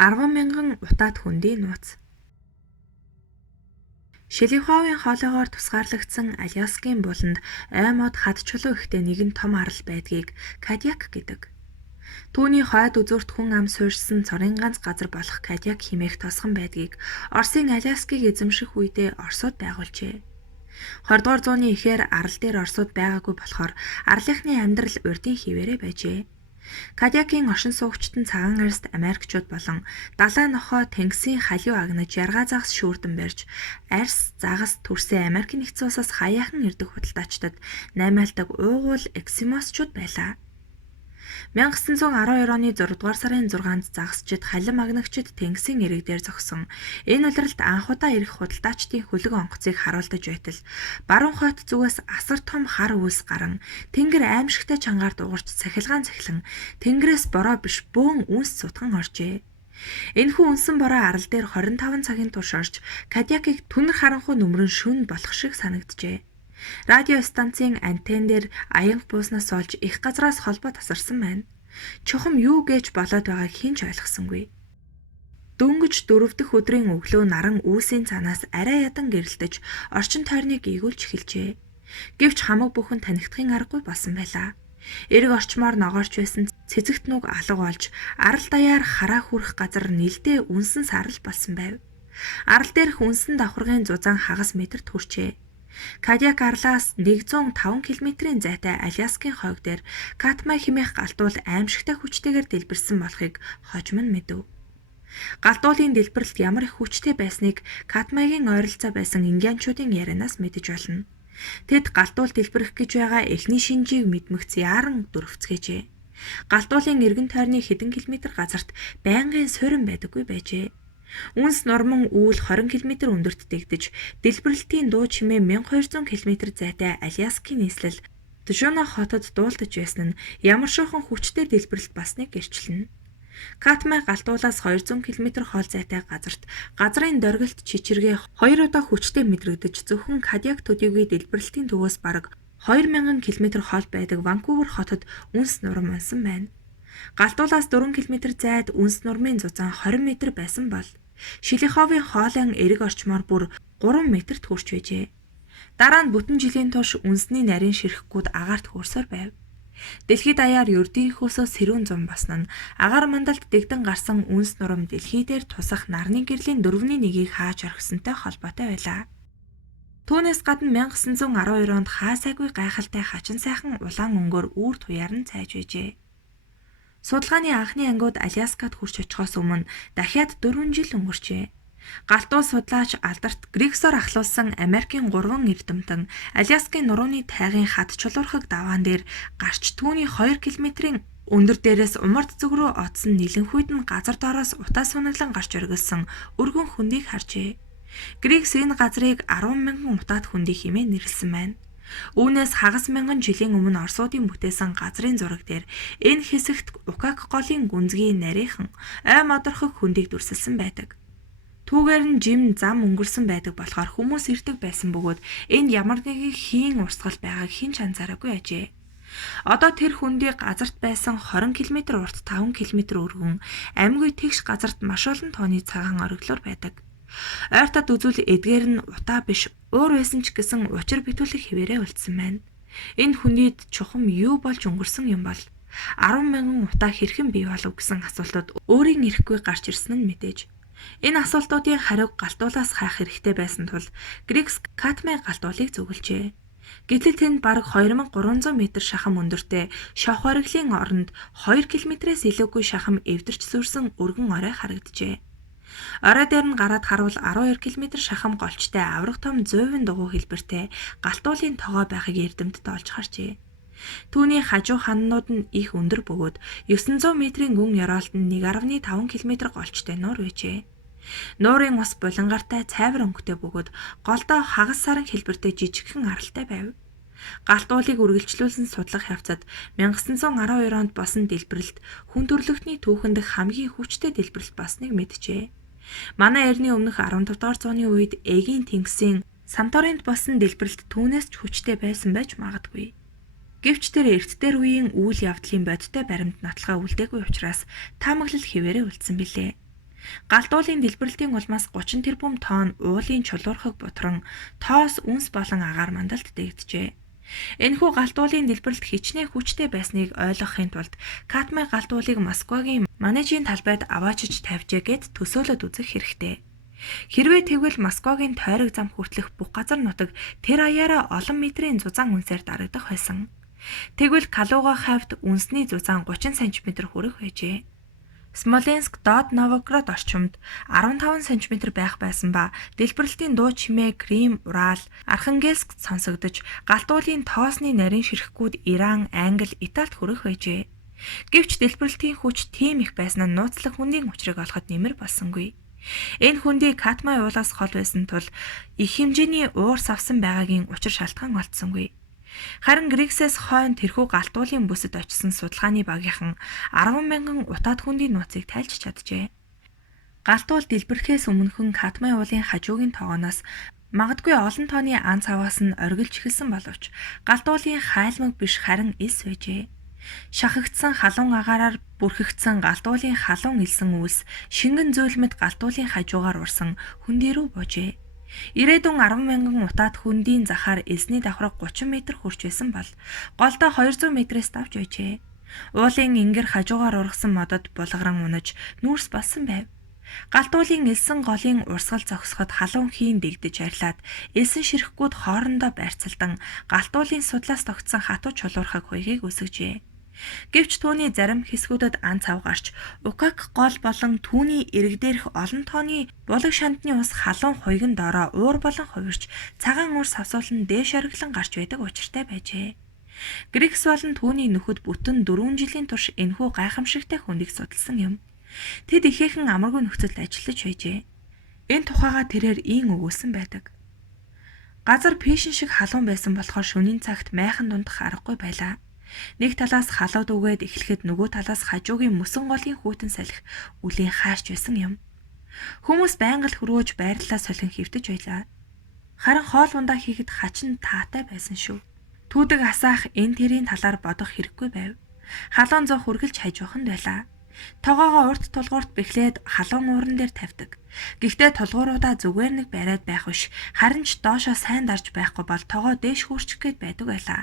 10,000 утаад хөндий нууц. Шилиховын хоолойгоор тусгаарлагдсан Аляскийн буланд ой мод хад чулуу ихтэй нэгэн том арал байдгийг Кадьяк гэдэг. Түүний хойд үзүүрт хүн ам суурьсан цорын ганц газар болох Кадьяк хэмээх тосгон байдгийг Оросын Аляскийг эзэмших үедээ Оросууд байгуулжээ. 20 дугаар зууны эхээр арал дээр Оросууд байгаагүй болохоор арлынхны амьдрал урдын хിവэрэ байжээ. Кадьякийн оршин суугчид нь цагаан арьсд Америкчууд болон далай нохой тэнгисийн халиу агнаж яргаа загас шүүрдэн барьж арьс загас төрсөн Америк нэгдсэн улсаас хаяахан ирдэг худалдаачдад наймаалдаг уугуул эскимосчууд байлаа. 1912 оны 6 дугаар сарын 6-нд загасчид халим агнагчид тэнгисийн эрэг дээр зогсон. Энэ улиралд анх удаа ирэх худалдаачдын хөлөг онгоцыг харуулдаж байтал баруун хойд зүгээс асар том хар үүс гарan тэнгэр аимшигтай чангаар дуурч цахилгаан цахилан тэнгэрээс бороо биш бөөн үнс сутган оржээ. Энэхүү үнсэн бороо арал дээр 25 цагийн турш орж Кадьякийг түнэр харанхуй нүмрэн шүн болох шиг санагджээ. Радио станцын антенн дээр аянга бууснаас олж их газраас холбоо тасарсан байна. Чухам юу гэж болоод байгааг хэн ч ойлгосонгүй. Дөнгөж 4 дахь өдрийн өглөө наран үүсийн цаанаас арай ядан гэрэлтэж орчин тойрныг ийгүүлж эхэлжээ. Гэвч хамаг бүхэн танигдахын аргагүй болсон байлаа. Эрэг орчмоор ногоорч байсан цэцэгт нүг алга болж арал даяар хараа хүрэх газар нэлдээ үнсэн сарал болсон байв. Арал дээрх үнсэн давхаргын зузаан хагас метрт хүрчээ. Кадьяк арлаас 105 км-ийн зайтай Аляскийн хойг дээр Катмай хэмээх галтуул аимшигтай хүчтэйгээр дэлбэрсэн болохыг хожим нь мэдэв. Галтуулын дэлбэрэлт ямар их хүчтэй байсныг Катмайгийн ойролцоо байсан индианчуудын ярианаас мэдэж болно. Тэд галтуул дэлбэрэх гэж байгаа эхний шинжийг мэдмэгц яран дөрвцгээжээ. Галтуулын эргэн тойрны хэдэн километр газарт байнгын суурин байдаггүй байжээ. Үнс нурман үүл 20 км өндөрт дэгдэж, дэлбэрэлтийн дуу чимээ 1200 км зайтай Аляскийн нийслэл Джуно хотод дуулдаж байсан нь ямар шохон хүчтэй дэлбэрэлт басныг гэрчилнэ. Катмай галтуулаас 200 км хоол зайтай газарт газрын доргилт чичиргээ 2 удаа хүчтэй мэдрэгдэж зөвхөн Кадьяк төдийгүй дэлбэрэлтийн төвөөс бараг 2000 км хоол байдаг Ванкувер хотод үнс нурам унсан байна. Галтуулаас 4 км зайд үнс нурмын зузаан 20 м байсан бол Шилиховын хоолойн эрэг орчмоор бүр 3 метрт хүрч байжээ. Дараа нь бүтэн жилийн турш үнсний нарийн ширхгүүд агаарт хөрсөөр байв. Дэлхийд даяар ердийнхөөсөө сэрүүн зам басна нь агаар мандалд дэгдэн гарсан үнс нурам дэлхий дээр тусах нарны гэрлийн 4/1-ийг хааж орхисонтой холбоотой байлаа. Түүнээс гадна 1912 онд хаасайгүй гайхалтай хачин сайхан улаан өнгөөр үүр туяар нь цайж байжээ. Судалгааны анхны ангиуд Аляскад хүрч очихоос өмнө дахиад 4 жил өнгөрчээ. Галтуул судлаач алдарт Григсоор ахлуулсан Америкийн 3 эрдэмтэн Аляскийн нурууны тайгын хад чулуурхаг даваан дээр гарч түүний 2 км-ийн өндөр дээрээс умард зүг рүү оцсон нэлэнхүйд нь газар доороос утаа сунаглан гарч оргилсан өргөн хөндийг харжээ. Григс энэ газрыг 10,000 утаад хөндөй хэмээн нэрлсэн байна. Үүнээс хагас мянган жилийн өмнө Оросуудын бүтээсэн газрын зураг дээр энэ хэсэгт Укак голын гүнзгий нарийнхан ой модорхог хөндийг дүрсэлсэн байдаг. Түүгээр нь жим зам өнгөрсөн байдаг болохоор хүмүүс ирдэг байсан бөгөөд энд ямар нэгэн хийн урсгал байгааг хэн ч анзаараагүй ажээ. Одоо тэр хөндий газарт байсан 20 км урт 5 км өргөн амьгүй тэгш газарт маш олон тооны цагаан ориглоор байдаг. Ойртод үзүүл эдгээр нь утаа биш уур байсан ч гэсэн учир битүүлэх хിവэрэ үлдсэн байна. Энэ хүнийд чухам юу болж өнгөрсөн юм бол 10,000 утаа хэрхэн бий болов гэсэн асуултууд өөрийн ирэхгүй гарч ирсэн нь мэдээж. Энэ асуултуудын хариуг галтуулаас хайх хэрэгтэй байсан тул Григс Катмай галтуулыг зөвлөжээ. Гэтэл тэнд бараг 2300 м шахам өндөртэй шавх ориглын оронд 2 км-ээс илүүгүй шахам эвдэрч сүрсэн өргөн орой харагджээ. Орой дээр нь гараад харуул 12 км шахам голчтой авраг том зөөвийн дугуй хэлбэртэй галтуулын тогоо байхыг эрдэмтэд олж харжээ. Түүний хажуу хананууд нь их өндөр бөгөөд 900 м-ийн гүн ёроолт нь 1.5 км голчтой нуур байжээ. Нуурын ус булангартай цайвар өнгөтэй бөгөөд голдоо хагас саран хэлбэртэй жижигхэн аралтай байв. Галтуулыг үргэлжлүүлсэн судлах явцад 1912 онд босон дэлбэрэлт хүн төрөлхтний түүхэнд хамгийн хүчтэй дэлбэрэлт басныг мэджээ. Манай эртний өмнөх 15 дугаар зууны үед Эгийн тэнгисийн Санторинд босон дэлбэрэлт түүнээс ч хүчтэй байсан байж магадгүй. Гэвч тэр эрт дээр үеийн үйл явдлын бодиттой баримт нотлохоо үлдээгүй учраас таамаглал хിവэрэ үлдсэн билээ. Галдуулын дэлбэрэлтийн улмаас 30 тэрбум тонн уулын чулуурхаг бутран, тоос, үнс болон агаар мандалд дэгджээ. Энэхүү галдуулын дэлбэрэлт хичнээн хүчтэй байсныг ойлгохын тулд Катмай галдуулыг Москвагийн манежийн талбайд аваачиж тавьжээ гэд төсөөлөд үзэх хэрэгтэй. Хэрвээ тэгвэл Москвагийн тойрог зам хүртэлх бүх газар нутаг тэр аяараа олон метрийн зузаан үнсээр дарагдах байсан. Тэгвэл Калуга хавьд үнсний зузаан 30 см хүрэх байжээ. Смоленск доод Новгород орчимд 15 см байх байсан ба дэлбэрэлтийн дуу чимээ Крим, Урал, Архангельск сонсогдож галдуулын тоосны нарийн ширхгүүд Иран, Англи, Италид хүрэх байжээ. Гэвч дэлбэрэлтийн хүч тийм их байсан нь нууцлах хүндийн учрыг олоход нэмэр болсонгүй. Энэ хүндийг Катмай уулаас хол байсан тул их хэмжээний уур савсан байгаагийн учир шалтгаан олдсонгүй. Харин Грексээс хойно тэрхүү галтуулын бүсэд очисон судалгааны багийнхан 10,000 утаад хүндийн нууцыг тайлж чаджээ. Галтуул дэлбэрэхээс өмнөхөн Катмай уулын хажуугийн тоогоноос магадгүй олон тооны ан цаваас нь оргилж эхэлсэн боловч галтуулын хайлмаг биш харин эс байжээ. Шахагдсан халуун агаараар бүрхэгдсэн галтуулын халуун элсэн үлс шингэн зөөлмөд галтуулын хажуугаар урсан хүндий рүү буужээ. Ирээдүйн 10,000 утаад хүндийн захаар элсний давхраг 30 м хүрч байсан бол голдоо 200 м-ээс давж байжээ. Уулын ингэр хажуугаар ургасан модод булгаран унаж нүүрс болсон байв. Галтуулын элсэн голын урсгал зогсоход халуун хийн дэгдэж арилаад элсэн ширхгүүд хоорондоо барьцалдан галтуулын судлаас тогтсон хатуу чулуурхаг хуйгийг үсгэжээ. Гэвч түүний зарим хэсгүүдэд ан цав гарч Укак гол болон түүний эрэг дээрх олон тооны булаг шандны ус халуун хуйган доороо уур болон хувирч цагаан уур савсуулан дээш ориглон гарч байдаг учиртай байжээ. Грекс болон түүний нөхөд бүтэн 4 жилийн турш энэхүү гайхамшигтай хүндийг судалсан юм. Тэд ихээхэн амаргүй нөхцөлд ажиллаж байжээ. Энэ тухайга тэрээр ийн өгүүлсэн байдаг. Газар пишин шиг халуун байсан болохоор шөнийн цагт майхан дундах аргагүй байлаа. Нэг талаас халууд үгээд эхлэхэд нөгөө талаас хажуугийн мөсөн голын хүүтэн салхи үлийн хаарч байсан юм. Хүмүүс байнга л хөргөөж байрлалаа солих хэвтэж байлаа. Харин хоол ундаа хийхэд хачин таатай байсан шүү. Түүдэг асаах энэ тэрийн талаар бодох хэрэггүй байв. Халуун зоо хүргэлж хажууханд байлаа. Тогоогоо урт тулгуурт бэхлээд халуун ууран дээр тавьдаг. Гэхдээ тулгууруудаа зүгээр нэг бариад байх биш, харин ч доошоо сайн дарж байхгүй бол тогоо дээш хөрчих гээд байдаг байлаа.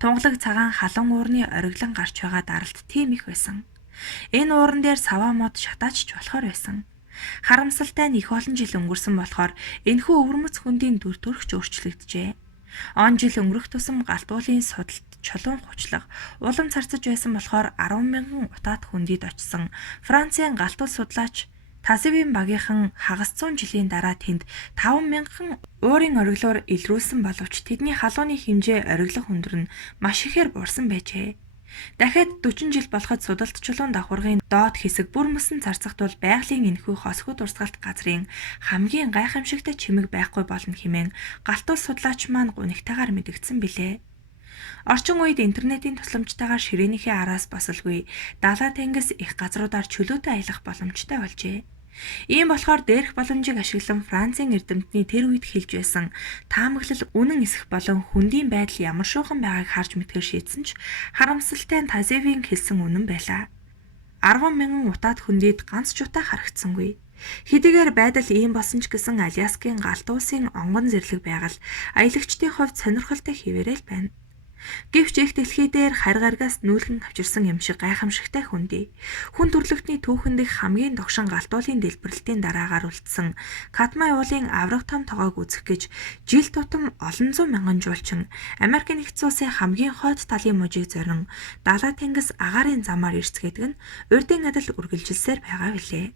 Тунгалаг цагаан халуун уурны ориглон гарч байгаа даралт тийм их байсан. Энэ ууран дээр саваа мод шатаачч болохоор байсан. Харамсалтай нь их олон жил өнгөрсөн болохоор энэхүү өвөрмөц хүндийн дүр төрхч өөрчлөгдөжээ. Он жил өнгөрөх тусам галтуулын судалт чулуун хучлах улам царцаж байсан болохоор 10,000 утаад хүндийд очсон Францын галтуул судлаач Тасивын багийнхан хагас 100 жилийн дараа тэнд 5,000 уурын ориглоор илрүүлсэн боловч тэдний халууны хэмжээ ориглох өндөр нь маш ихээр буурсан байжээ. Дахиад 40 жил болоход судалт чулуун давхаргын доод хэсэг бүр мөсөн царцах тул байгалийн энэхүү хосход урсгалт газрын хамгийн гайхамшигтай чимэг байхгүй болно хэмээн галтуул судлаач маань гунигтайгаар мэдгдсэн билээ. Орчин үед интернетийн тусламжтайгаар ширээнийхээ араас босолгүй далай тэнгис их газруудаар чөлөөтэй аялах боломжтой болжээ. Ийм болохоор дээрх боломжийг ашиглан Францын эрдэмтний тэр үед хэлж байсан таамаглал үнэн эсэх болон хүндийн байдал ямар шуухан байгааг харж мэдхээр шийдсэн ч харамсалтай нь Тазевийн хэлсэн үнэн байлаа. 10,000 утаад хүндийд ганц чута харагдсангүй. Хэдийгээр байдал ийм болсон ч гэсэн Аляскийн галт улсын онгон зэрлэг байгаль аялагчдын хувьд сонирхолтой хэвээрэл байна. Гэвч их дэлхий дээр харь гаргаас нүүлгэн авчирсан юм шиг гайхамшигтай хүндий. Хүн төрлөختний түүхэн дэх хамгийн догшин галтуулын дэлбэрэлтийн дараагаар үлдсэн Катмай уулын авраг том тоогоог үзэх гэж жил тутам олон зуун мянган жуулчин Америк нэгдсэн улсын хамгийн хойд талын мужийг зорин далай тэнгис агаарын замаар ирцгээдэг нь урдын адил үргэлжилсээр байгаа билээ.